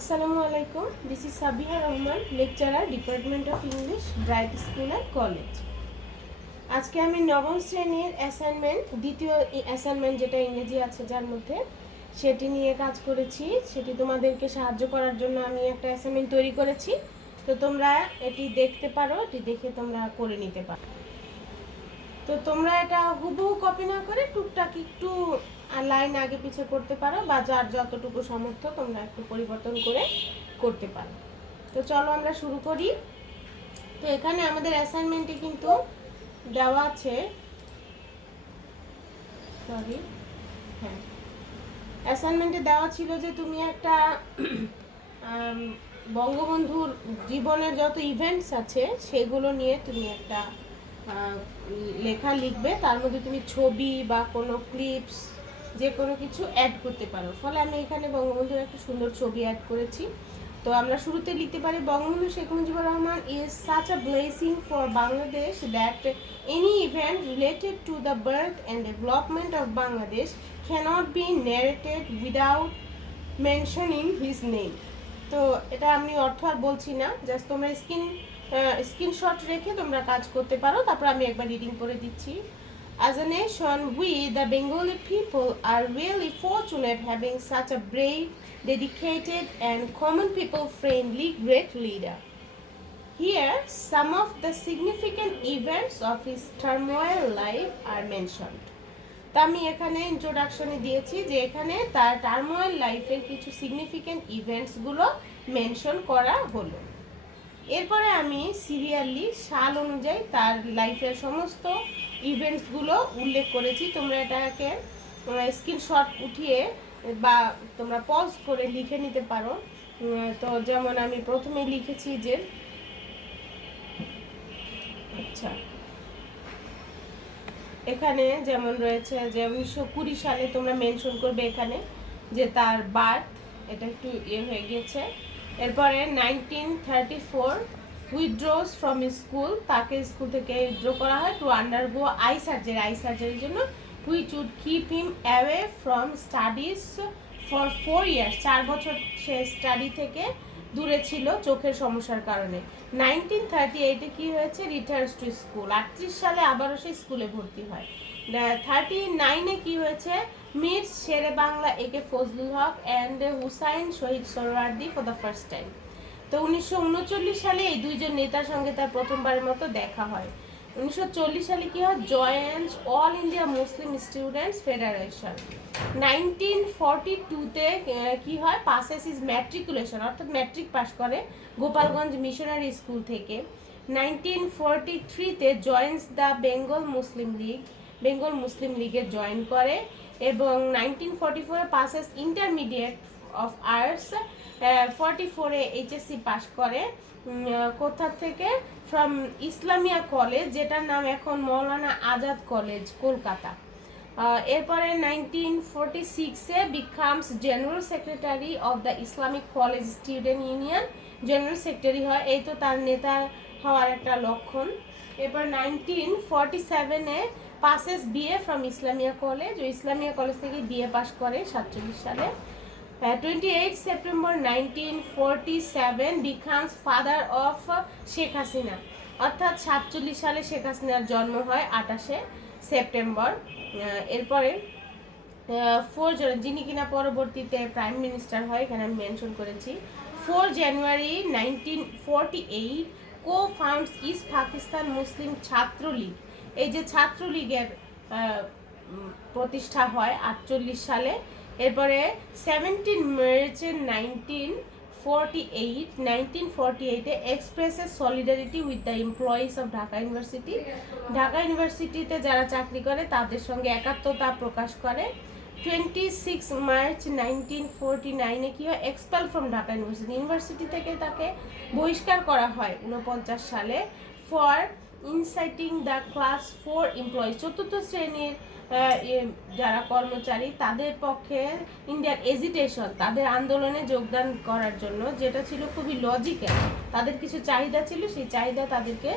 Assalamu alaikum. This is Sabiha Rahman, lecturer, Department of English, Bright School and College. আজকে আমি নবম শ্রেণীর assignment দ্বিতীয় অ্যাসাইনমেন্ট যেটা ইংরেজি আছে যার মধ্যে সেটি নিয়ে কাজ করেছি। সেটি তোমাদেরকে সাহায্য করার জন্য আমি একটা অ্যাসাইনমেন্ট তৈরি করেছি। তো তোমরা এটি দেখতে পারো, এটি দেখে তোমরা করে নিতে পারো। তো তোমরা এটা হুবহু কপি না করে টুকটাক একটু লাইন আগে পিছে করতে পারো বা যার যতটুকু সামর্থ্য তোমরা একটু পরিবর্তন করে করতে পারো। তো চলো আমরা শুরু করি। তো এখানে আমাদের অ্যাসাইনমেন্টে কিন্তু দেওয়া আছে, অ্যাসাইনমেন্টে দেওয়া ছিল যে তুমি একটা বঙ্গবন্ধুর জীবনের যত ইভেন্টস আছে সেগুলো নিয়ে তুমি একটা লেখা লিখবে। তার মধ্যে তুমি ছবি বা কোনো ক্লিপস যে কোনো কিছু অ্যাড করতে পারো। ফলে আমি এখানে বঙ্গবন্ধুর একটা সুন্দর ছবি অ্যাড করেছি। তো আমরা শুরুতে লিখতে পারি, Bangabandhu Sheikh Mujibur Rahman is such a blessing for Bangladesh that any event related to the birth and development of Bangladesh cannot be narrated without mentioning his name. তো এটা আমি অর্থ আর বলছি না, জাস্ট তোমরা স্ক্রিনশট রেখে তোমরা কাজ করতে পারো। তারপর আমি একবার রিডিং করে দিচ্ছি। As a nation, we, the Bengali people, are really fortunate having such a brave, dedicated, and common people-friendly great leader. Here, some of the significant events of his turmoil life are mentioned. তা আমি এখানে ইন্ট্রোডাকশনে দিয়েছি যে এখানে তার turmoil লাইফের কিছু significant ইভেন্টসগুলো mention করা হলো। এরপরে আমি সিরিয়ালি সাল অনুযায়ী তার লাইফের সমস্ত ইভেন্টসগুলো উল্লেখ করেছি। তোমরা এটাকে স্ক্রিনশট উঠিয়ে বা তোমরা পজ করে লিখে নিতে পারো। তো যেমন আমি প্রথমে লিখেছি যে এখানে যেমন রয়েছে যে 1920 সালে তোমরা মেনশন করবে এখানে যে তার বার্থ, এটা একটু হয়ে গিয়েছে। এরপরে 1934 উইথড্রোজ ফ্রম স্কুল, তাকে স্কুল থেকে উইথড্র করা হয় টু আন্ডারগো আই সার্জারির জন্য, which would keep him away from studies for 4 years, 4 বছর সে স্টাডি থেকে দূরে ছিল চোখের সমস্যার কারণে। 1938-এ কি হয়েছে, রিটার্নস টু স্কুল, 38 সালে আবারও সে স্কুলে ভর্তি হয়। 39-এ কি হয়েছে, meets Sher-e Bangla A K Fazlul Huq and Huseyn Shaheed Suhrawardy for the first time. তো 1939 সালে এই দুইজন নেতার সঙ্গে তার প্রথমবারের মতো দেখা হয়। 1940 সালে কি হয়, joins All India Muslim Students Federation. 1942-তে কি হয়, পাসেস ইজ ম্যাট্রিকুলেশন, অর্থাৎ ম্যাট্রিক পাস করে গোপালগঞ্জ মিশনারি স্কুল থেকে। 1943-তে জয়েন্টস দ্য বেঙ্গল মুসলিম লীগে জয়েন করে এবং 1944-এ পাসেস ইন্টারমিডিয়েট অফ আর্টস, 44-এ এইচএসসি পাস করে। কোথা থেকে, ফ্রম ইসলামিয়া কলেজ, যেটার নাম এখন মৌলানা আজাদ কলেজ, কলকাতা। এরপরে 1946-এ becomes general secretary of the Islamic college student union, general secretary হয়, এই তো তার নেতা হওয়ার একটা লক্ষণ। এরপর 1947-এ passes BA from Islamia college, ও ইসলামিয়া কলেজ থেকে বিএ পাস করে 47 সালে। 28 September 1947 becomes father of Sheikh Hasina, অর্থাৎ 47 সালে শেখ হাসিনার জন্ম হয় 28 সেপ্টেম্বর। এরপরে 4 যিনি কিনা পরবর্তীতে প্রাইম মিনিস্টার হয়, এখানে আমি মেনশন করেছি। 4 January 1948 co founds East Pakistan Muslim Chhatra League, এই যে ছাত্রলীগের প্রতিষ্ঠা হয় 48 সালে। এরপরে 17 মার্চ 1948-এ expresses solidarity with the employees of Dhaka university, Dhaka ইউনিভার্সিটিতে যারা চাকরি করে তাদের সঙ্গে একাত্মতা প্রকাশ করে। 26 মার্চ 1949-এ কি হয়, এক্সপেল ফ্রম ঢাকা ইউনিভার্সিটি থেকে তাকে বহিষ্কার করা হয় 49 সালে for inciting the class 4 employees, চতুর্থ শ্রেণীর যারা কর্মচারী তাদের পক্ষে ইন্ডিয়ার এজিটেশন, তাদের আন্দোলনে যোগদান করার জন্য, যেটা ছিল খুবই লজিক্যাল। তাদের কিছু চাহিদা ছিল, সেই চাহিদা তাদেরকে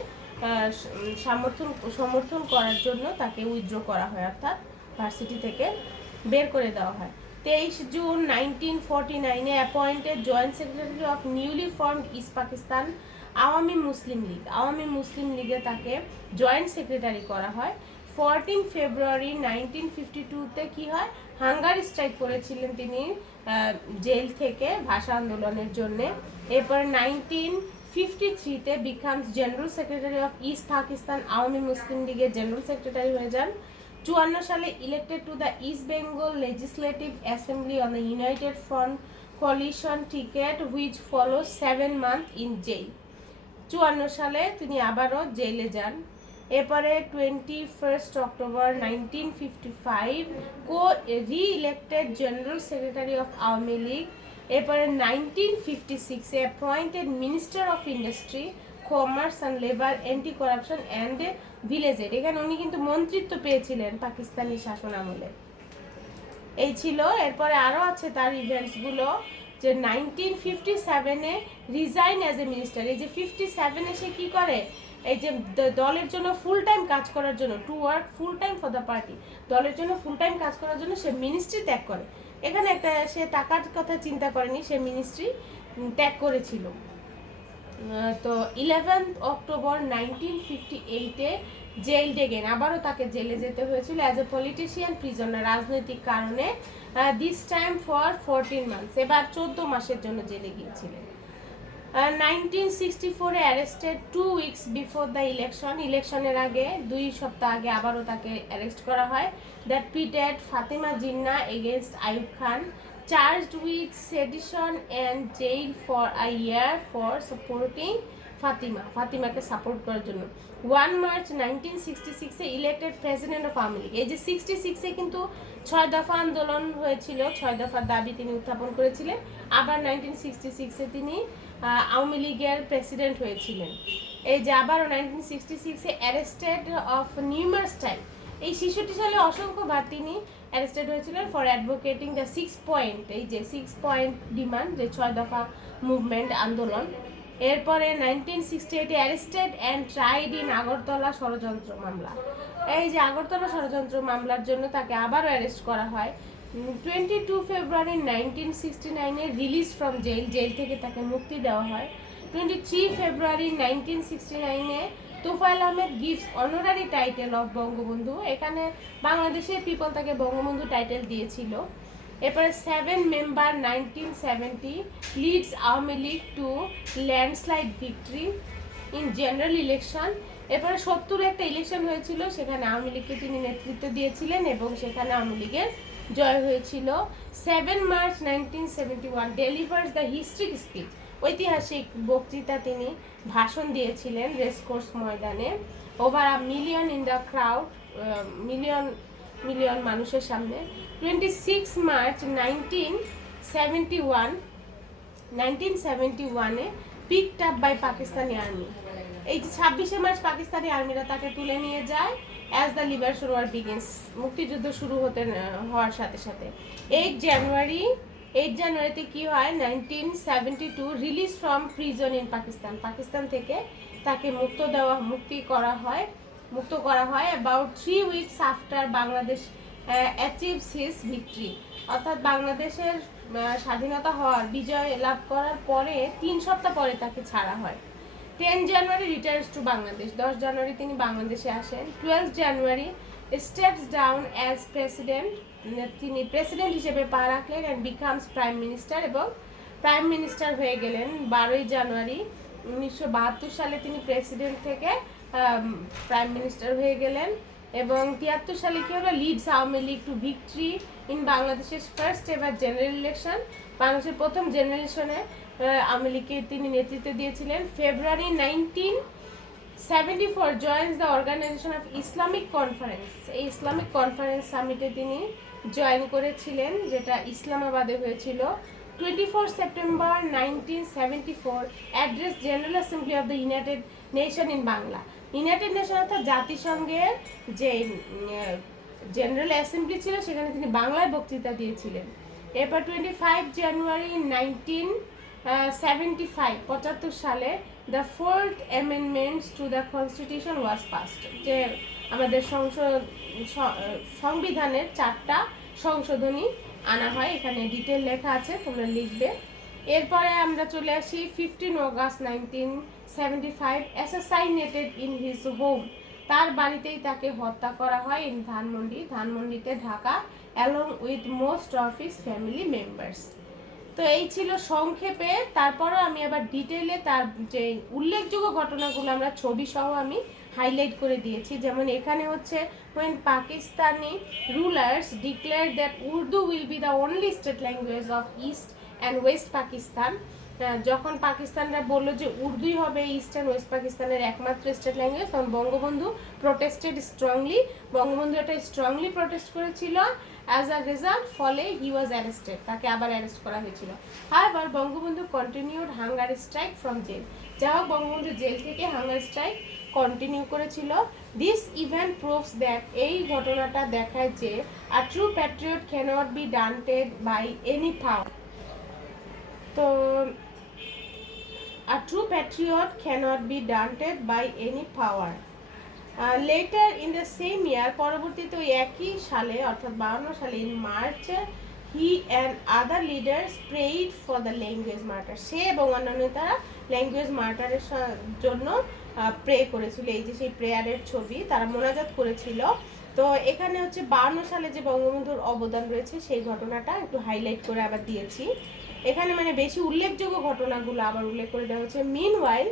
সমর্থন করার জন্য তাকে উইথড্র করা হয়, অর্থাৎ ভার্সিটি থেকে বের করে দেওয়া হয়। 23 June 1949 appointed joint secretary of newly formed East Pakistan Awami Muslim League. Awami Muslim লীগে তাকে জয়েন্ট সেক্রেটারি করা হয়। 14 ফেব্রুয়ারি 1952-তে কি হয়, হাঙ্গার স্ট্রাইক করেছিলেন তিনি জেল থেকে ভাষা আন্দোলনের জন্য। এরপর 1953-তে becomes general secretary of East Pakistan Awami Muslim লীগের জেনারেল সেক্রেটারি হয়ে যান। 54 সালে elected to the East Bengal legislative assembly on the united front coalition ticket which follow 7 month in jail. 54 সালে তিনি আবারও জেলে যান। এরপরে 21 October 1955 co re-elected general secretary of Awami League. এরপরে 1956-এ appointed minister of industry commerce and labour anti corruption and village add. এখানে উনি কিন্তু মন্ত্রিত্ব পেয়েছিলেন পাকিস্তানি শাসন আমলে। এই ছিল। এরপরে আরও আছে তার ইভেন্টসগুলো, যে 1957-এ রিজাইন অ্যাজ এ মিনিস্টার। এই যে 57-এ সে কী করে, এই যে দলের জন্য ফুল টাইম কাজ করার জন্য, to work full time for the party, দলের জন্য ফুল টাইম কাজ করার জন্য সে মিনিস্ট্রি ত্যাগ করে। এখানে একটা সে টাকার কথা চিন্তা করেনি, সে মিনিস্ট্রি ত্যাগ করেছিল। তো 11 অক্টোবর 1958-এ জেল ডেগেন, আবারও তাকে জেলে যেতে হয়েছিল অ্যাজ এ পলিটিশিয়ান প্রিজনার, রাজনৈতিক কারণে। দিস টাইম ফর 14 মান্থস, এবার 14 মাসের জন্য জেলে গিয়েছিলেন। 1964-এ অ্যারেস্টেড 2 উইকস বিফোর দ্য ইলেকশনের আগে 2 সপ্তাহ আগে আবারও তাকে অ্যারেস্ট করা হয়। That pitted Fatima Jinnah against Ayub Khan, charged with sedition and jail for a year for supporting ফাতিমাকে সাপোর্ট করার জন্য। 1 মার্চ 1966-এ elected president of Awami League. এই যে 66-এ কিন্তু 6 দফা আন্দোলন হয়েছিল, 6 দফার দাবি তিনি উত্থাপন করেছিলেন। আবার 1966-এ তিনি আওয়ামী লীগের প্রেসিডেন্ট হয়েছিলেন। এই যে আবারও 1966-এ অ্যারেস্টেড অফ নিউমারাস টাইম, এই 66 সালে অসংখ্যবার তিনি অ্যারেস্টেড হয়েছিলেন ফর অ্যাডভোকেটিং দ্য 6 পয়েন্ট, এই যে 6 পয়েন্ট ডিমান্ড, যে 6 দফা মুভমেন্ট আন্দোলন। এরপরে 1968-এ arrested and tried in Agartala ষড়যন্ত্র মামলা। এই যে আগরতলা ষড়যন্ত্র মামলার জন্য তাকে আবারও অ্যারেস্ট করা হয়। 22 ফেব্রুয়ারি 1969-এ রিলিজ ফ্রম জেল থেকে তাকে মুক্তি দেওয়া হয়। 23 ফেব্রুয়ারি 1969-এ Tofail Ahmed gives honorary title of Bangabandhu. এখানে বাংলাদেশের পিপল তাকে বঙ্গবন্ধু টাইটেল দিয়েছিল। এরপরে 7 December 1970 leads Awami League to landslide victory in general election. এরপরে 70-এ একটা ইলেকশন হয়েছিল, সেখানে আওয়ামী লীগকে তিনি নেতৃত্ব দিয়েছিলেন এবং সেখানে আওয়ামী লীগের জয় হয়েছিল। 7 March 1971 delivers the historic speech, ঐতিহাসিক বক্তৃতা তিনি ভাষণ দিয়েছিলেন রেসকোর্স ময়দানে। Over a million in the crowd, million মানুষের সামনে। 26 মার্চ 1971-এ picked up by Pakistani army. এই 26শে মার্চ পাকিস্তানি আর্মিরা তাকে তুলে নিয়ে যায় as the liberation war begins, মুক্তিযুদ্ধ শুরু হওয়ার সাথে সাথে। 8 জানুয়ারিতে কি হয়, 1972 release from prison in Pakistan থেকে তাকে মুক্ত করা হয় about 3 weeks after Bangladesh অ্যাচিভস his victory, অর্থাৎ বাংলাদেশের স্বাধীনতা হওয়ার, বিজয় লাভ করার পরে 3 সপ্তাহ পরে তাকে ছাড়া হয়। 10 জানুয়ারি রিটার্নস টু বাংলাদেশ, 10 জানুয়ারি তিনি বাংলাদেশে আসেন। 12 জানুয়ারি স্টেপস ডাউন অ্যাজ প্রেসিডেন্ট, তিনি প্রেসিডেন্ট হিসেবে পা রাখলেন অ্যান্ড বিকামস প্রাইম মিনিস্টার, এবং প্রাইম মিনিস্টার হয়ে গেলেন 12 জানুয়ারি 1972 সালে তিনি প্রেসিডেন্ট থেকে প্রাইম মিনিস্টার হয়ে গেলেন। এবং 73 সালে কি হলো, leads Awami League to victory in বাংলাদেশের ফার্স্ট এভার জেনারেল ইলেকশন, বাংলাদেশের প্রথম জেনারেশনে আওয়ামী লীগকে তিনি নেতৃত্ব দিয়েছিলেন। February 1974 joins the organization of Islamic conference, এই ইসলামিক কনফারেন্স সামিটে তিনি জয়েন করেছিলেন, যেটা ইসলামাবাদে হয়েছিল। 24 September 1974 address general assembly of the United Nation in Bangla, United Nation অর্থাৎ জাতিসংঘের যে জেনারেল অ্যাসেম্বলি ছিল সেখানে তিনি বাংলায় বক্তৃতা দিয়েছিলেন। এরপর 25 জানুয়ারি 1975 সালে the 4th amendments to the constitution was passed, যে আমাদের সংবিধানের 4টা সংশোধনী আনা হয়। এখানে ডিটেল লেখা আছে, তোমরা লিখবে। এরপরে আমরা চলে আসি 15 August 1975 assassinated in his home. তার বাড়িতেই তাকে হত্যা করা হয় ইন ধানমন্ডিতে Dhaka, along with most of his family members. তো এই ছিল সংক্ষেপে। তারপরও আমি আবার ডিটেলে তার যে উল্লেখযোগ্য ঘটনাগুলো আমরা ছবি সহ আমি হাইলাইট করে দিয়েছি। যেমন এখানে হচ্ছে when Pakistani rulers declared that Urdu will be the only state language of East and West Pakistan, যখন পাকিস্তানরা বলল যে উর্দুই হবে ইস্ট অ্যান্ড ওয়েস্ট পাকিস্তানের একমাত্র স্টেট ল্যাঙ্গুয়েজ, তখন বঙ্গবন্ধু প্রোটেস্টেড স্ট্রংলি, বঙ্গবন্ধু এটা স্ট্রংলি প্রোটেস্ট করেছিল। অ্যাজ আ রেজাল্ট ফলে হি ওয়াজ অ্যারেস্টেড, তাকে আবার অ্যারেস্ট করা হয়েছিল। However Bangabandhu continued hunger strike from jail, যা হোক বঙ্গবন্ধু জেল থেকে হাঙ্গার স্ট্রাইক কন্টিনিউ করেছিল। দিস ইভেন্ট প্রুভস দ্যাট, এই ঘটনাটা দেখায় যে a true patriot cannot be daunted by any power. তো a true patriot cannot be daunted by any power. Later in the same year, পরবর্তীতে ওই একই সালে অর্থাৎ 52 সালে in March, he and other leaders prayed for the language martyr. সে এবং অন্যান্য তারা ল্যাঙ্গুয়েজ মার্টারের জন্য প্রে করেছিল। এই যে সেই প্রেয়ারের ছবি, তারা মোনাজাত করেছিল। তো এখানে হচ্ছে 52 সালে যে বঙ্গবন্ধুর অবদান রয়েছে সেই ঘটনাটা একটু হাইলাইট করে আবার দিয়েছি। এখানে মানে বেশি উল্লেখযোগ্য ঘটনাগুলো আবার উল্লেখ করে দেওয়া হচ্ছে। Meanwhile,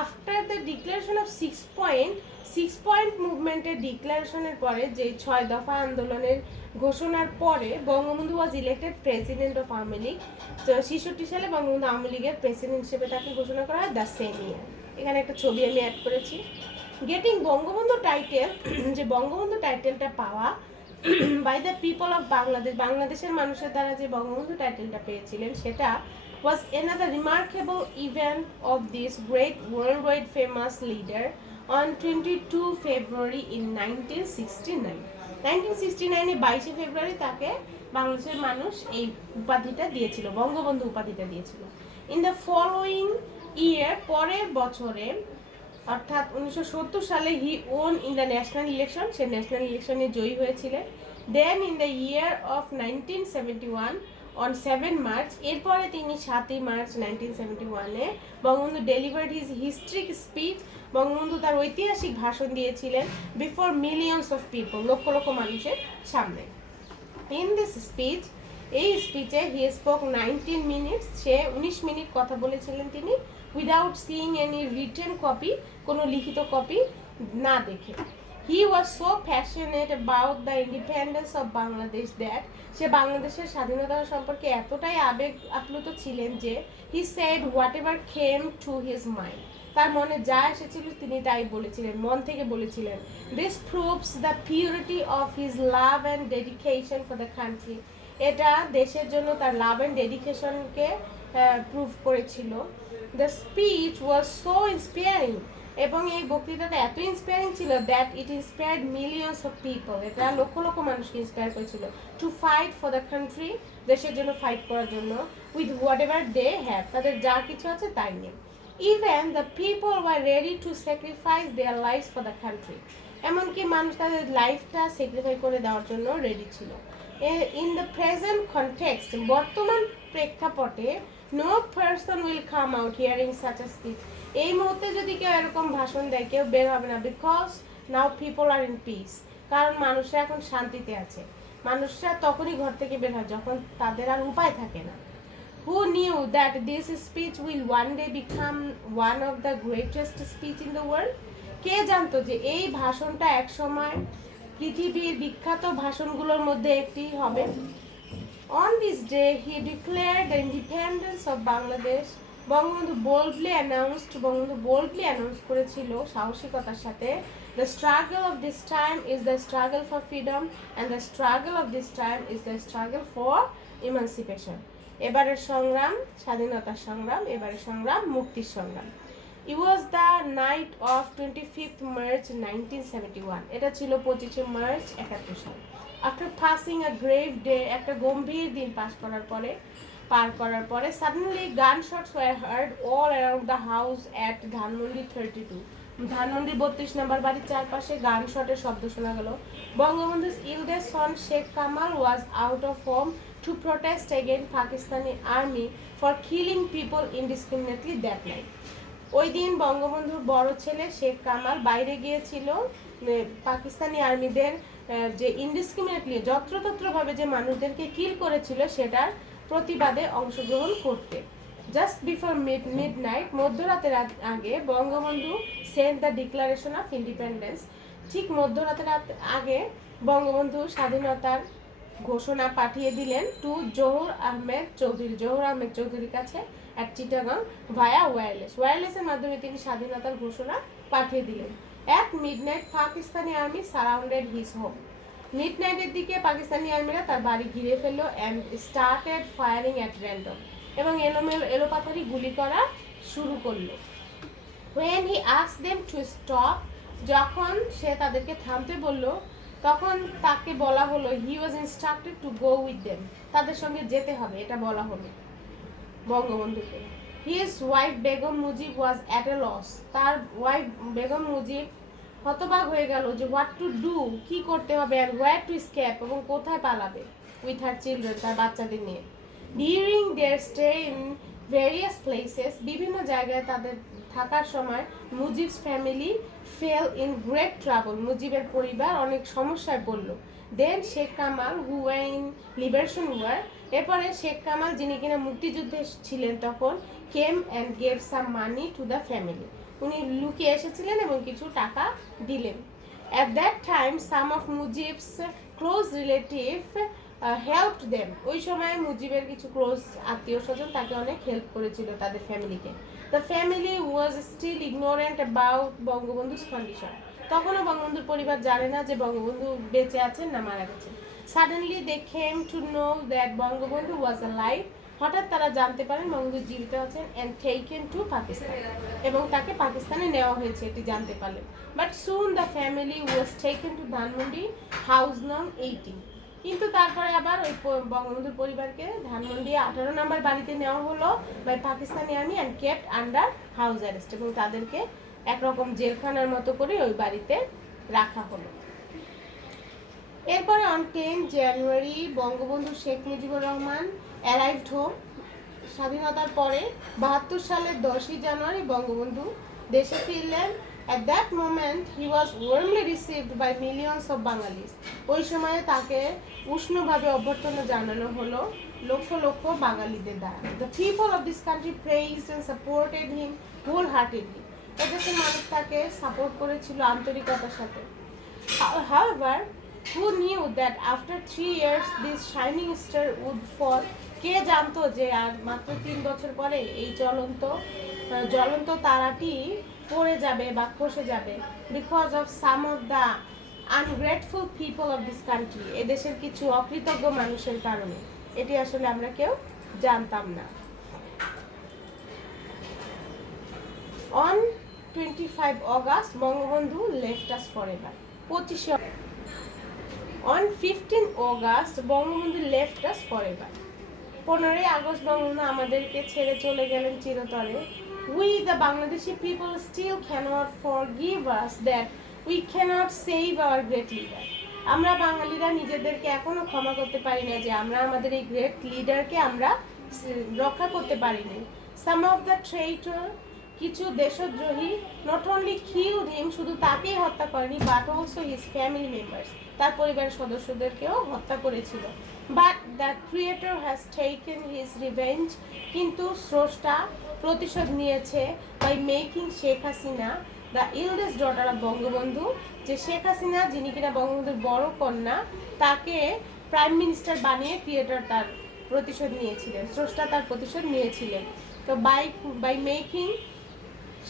after the declaration of 6 point মুভমেন্টের ডিক্লারেশনের পরে, যে 6 দফা আন্দোলনের ঘোষণার পরে Bangabandhu was elected president of Awami League. তো 66 সালে বঙ্গবন্ধু আওয়ামী লীগের প্রেসিডেন্ট হিসেবে তাকে ঘোষণা করা হয় দ্য সেম ইয়ার। এখানে একটা ছবি আমি অ্যাড করেছি। গেটিং বঙ্গবন্ধু টাইটেল, যে বঙ্গবন্ধু টাইটেলটা পাওয়া by the people of Bangladesh, বাংলাদেশের মানুষের দ্বারা যে বঙ্গবন্ধু টাইটেলটা পেয়েছিলেন, সেটা was another remarkable event of this great worldwide famous leader on 22 February in 1969. 1969 22 ফেব্রুয়ারি তাকে বাংলাদেশের মানুষ এই উপাধিটা দিয়েছিল, বঙ্গবন্ধু উপাধিটা দিয়েছিল। ইন দ্য ফলোয়িং ইয়ার, পরের বছরে অর্থাৎ 1970 সালে he won in the national election, সে ন্যাশনাল ইলেকশনে জয়ী হয়েছিলেন। Then in the year of 1971 on 7 March, এরপরে তিনি 7ই মার্চ 1971-এ Bangabandhu delivered his historic speech, Bangabandhu তার ঐতিহাসিক ভাষণ দিয়েছিলেন before millions of people, lakh lakh মানুষের সামনে। ইন দিস স্পিচ, এই স্পিচে হি স্পোক 19 মিনিটস, সে 19 মিনিট কথা বলেছিলেন তিনি, without seeing any written copy, কোনো লিখিত কপি না দেখে। He was so passionate about the independence of Bangladesh that, সে বাংলাদেশের স্বাধীনতা সম্পর্কে এতটাই আবেগ আপ্লুত ছিলেন যে he said whatever came to his mind, তার মনে যা এসেছিল তিনি তাই বলেছিলেন, মন থেকে বলেছিলেন। This proves the purity of his love and dedication for the country, এটা দেশের জন্য তার লাভ অ্যান্ড ডেডিকেশনকে প্রুভ করেছিল। The speech was so inspiring, এবং এই বক্তৃতাটা এত ইন্সপায়ারিং ছিল that it inspired millions of people, এটা লক্ষ লক্ষ মানুষকে ইন্সপায়ার করেছিল। To fight for the country, দেশের জন্য ফাইট করার জন্য, with whatever they have, তাদের যা কিছু আছে তাই নিয়ে। Even the people were ready to sacrifice their life for the country, এমনকি মানুষ তাদের লাইফটা স্যাক্রিফাই করে দেওয়ার জন্য রেডি ছিল। ইন দ্য প্রেজেন্ট কনটেক্সট, বর্তমান প্রেক্ষাপটে, no person will come out hearing such a speech, এই মুহূর্তে যদি কেউ এরকম ভাষণ দেয় কেউ বের হবে না, because now people are in peace, কারণ মানুষরা এখন শান্তিতে আছে। মানুষরা তখনই ঘর থেকে বের হয় যখন তাদের আর উপায় থাকে না। Who knew that this speech will one day become one of the greatest speech in the world, কে জানতো যে এই ভাষণটা একসময় পৃথিবীর বিখ্যাত ভাষণগুলোর মধ্যে একটি হবে। On this day he declared the independence of Bangladesh. Bangabandhu boldly announce করেছিল সাহসিকতার সাথে, the struggle of this time is the struggle for freedom and the struggle of this time is the struggle for emancipation. এবারের সংগ্রাম স্বাধীনতার সংগ্রাম, এবারের সংগ্রাম মুক্তির সংগ্রাম। It was the night of 25th March 1971, এটা ছিল 25শে মার্চ 71 সাল। After passing a grave day, একটা গম্ভীর দিন পার করার পরে suddenly gunshots were heard all around the house at Dhanmondi 32, Dhanmondi 32 নম্বর বাড়ির চারপাশে গানশটের শব্দ শোনা গেল। বঙ্গবন্ধু's eldest son Sheikh Kamal was out of home to protest against Pakistani army for killing people indiscriminately that night. ওই দিন বঙ্গবন্ধুর বড় ছেলে শেখ কামাল বাইরে গিয়েছিল পাকিস্তানি আর্মিদের যে ইনডিসক্রিমিনেটলি যত্রতত্রভাবে যে মানুষদেরকে কিল করেছিল সেটার প্রতিবাদে অংশগ্রহণ করতে। জাস্ট বিফোর মিডনাইট, মধ্যরাতের আগে Bangabandhu send the declaration of independence. ঠিক মধ্যরাতের আগে বঙ্গবন্ধু স্বাধীনতার ঘোষণা পাঠিয়ে দিলেন টু জহুর আহমেদ চৌধুরীর কাছে এক চিটাগাং ভায়া ওয়্যারলেসের মাধ্যমে তিনি স্বাধীনতার ঘোষণা পাঠিয়ে দিলেন। At midnight Pakistani army surrounded his home. মিডনাইটের দিকে পাকিস্তানি আর্মিরা তার বাড়ি ঘিরে ফেললো and started firing at random, এবং এলোপাথারি গুলি করা শুরু করলো। when he asked them to stop, যখন সে তাদেরকে থামতে বলল তখন তাকে বলা হলো he was instructed to go with them, তাদের সঙ্গে যেতে হবে এটা বলা হলো বঙ্গবন্ধুকে। his wife Begum Mujib was at a loss, তার ওয়াইফ বেগম মুজিব হতবাক হয়ে গেল যে what to do, কি করতে হবে, and where to escape, এবং কোথায় পালাবে with her children, তার বাচ্চাদের নিয়ে। during their stay in various places, বিভিন্ন জায়গায় তাদের থাকার সময় Mujib's family fell in great trouble, মুজিবের পরিবার অনেক সমস্যায় পড়ল। Then Sheikh Kamal who were in liberation war, এরপরে শেখ কামাল যিনি কিনা মুক্তিযুদ্ধে ছিলেন তখন came and gave some money to the family, উনি লুকিয়ে এসেছিলেন এবং কিছু টাকা দিলেন। At that time some of Mujib's close relative helped them, ওই সময় মুজিবের কিছু ক্লোজ আত্মীয় স্বজন তাকে অনেক হেল্প করেছিল তাদের ফ্যামিলিকে। The family was still ignorant about Bangabandhu's condition, তখনও বঙ্গবন্ধুর পরিবার জানে না যে বঙ্গবন্ধু বেঁচে আছেন না মারা গেছেন। Suddenly they came to know that Bangabandhu was alive, হঠাৎ তারা জানতে পারেন বঙ্গবন্ধু জীবিত আছেন অ্যান্ড টেকেন টু পাকিস্তান, এবং তাকে পাকিস্তানে নেওয়া হয়েছে এটি জানতে পারলেন। But soon the family was taken to Dhanmondi house নং 18, কিন্তু তারপরে আবার ওই বঙ্গবন্ধুর পরিবারকে ধানমন্ডি 18 নম্বর বাড়িতে নেওয়া হলো by Pakistani army and kept under house arrest, এবং তাদেরকে একরকম জেলখানার মতো করে ওই বাড়িতে রাখা হলো। এরপরে on 10 January Bangabandhu Sheikh Mujibur Rahman arrived home. স্বাধীনতার পরে 72 সালের 10ই জানুয়ারি বঙ্গবন্ধু দেশে ফিরলেন। At that moment he was warmly received by millions of Bengalis, ওই সময়ে তাকে উষ্ণভাবে অভ্যর্থনা জানানো হলো লক্ষ লক্ষ বাঙালিদের দ্বারা। The people of this country praised and supported him wholeheartedly, এদেশের মানুষ তাকে সাপোর্ট করেছিল আন্তরিকতার সাথে। However, who knew that after 3 years this shining star would fall, কে জানতো যে আর মাত্র 3 বছর পরে এই জ্বলন্ত তারাটি পড়ে যাবে বা খসে যাবে, because of some of the ungrateful people of this country, এদেশের কিছু অকৃতজ্ঞ মানুষের কারণে। এটি আসলে আমরা কেউ জানতাম না। On 25 August Bangabandhu left us forever, 15 August Bangabandhu left us forever, 15 August Bangabandhu আমাদেরকে ছেড়ে চলে গেলেন চিরতরে। We the Bangladeshi people still cannot forgive us that we cannot save our great leader. আমরা বাঙালিরা নিজেদেরকে এখনো ক্ষমা করতে পারি না যে আমরা আমাদের এই গ্রেট লিডারকে আমরা রক্ষা করতে পারিনি। Some of the traitor, কিছু দেশদ্রোহী, not only killed him, শুধু তাকেই হত্যা করেনি, but also his family members, তার পরিবারের সদস্যদেরকেও হত্যা করেছিল। But the creator has taken his revenge, কিন্তু স্রষ্টা প্রতিশোধ নিয়েছে by making Sheikh Hasina the eldest daughter of Bangabandhu, যে শেখ হাসিনা যিনি কিনা বঙ্গবন্ধুর বড় কন্যা, তাকে প্রাইম মিনিস্টার বানিয়ে ক্রিয়েটর তার প্রতিশোধ নিয়েছিলেন, স্রষ্টা তার প্রতিশোধ নিয়েছিলেন। তো by making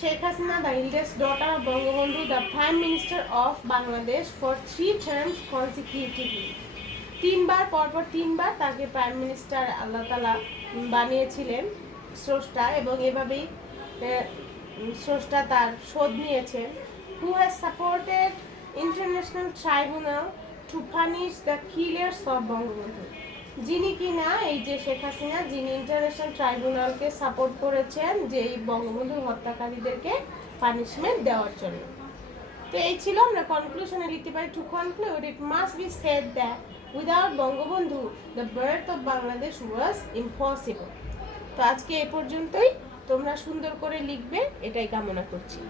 Sheikh Hasina the eldest daughter of Bangabandhu the Prime Minister of Bangladesh for 3 terms consecutively, 3 বার পরপর 3 বার তাকে প্রাইম মিনিস্টার আল্লাহ তাআলা বানিয়েছিলেন স্রষ্টা, এবং এভাবেই স্রষ্টা তার শোধ নিয়েছেন। Who has supported international tribunal to punish the killers of Bangabandhu, যিনি কিনা এই যে শেখ হাসিনা যিনি ইন্টারন্যাশনাল ট্রাইব্যুনালকে সাপোর্ট করেছেন যে এই বঙ্গবন্ধু হত্যাকারীদেরকে পানিশমেন্ট দেওয়ার জন্য। তো এই ছিল, আমরা কনক্লুশনে লিখতে পারি, to conclude it must be said that without Bangabandhu the birth of Bangladesh was impossible. তো আজকে এ পর্যন্তই, তোমরা সুন্দর করে লিখবে এটাই কামনা করছি।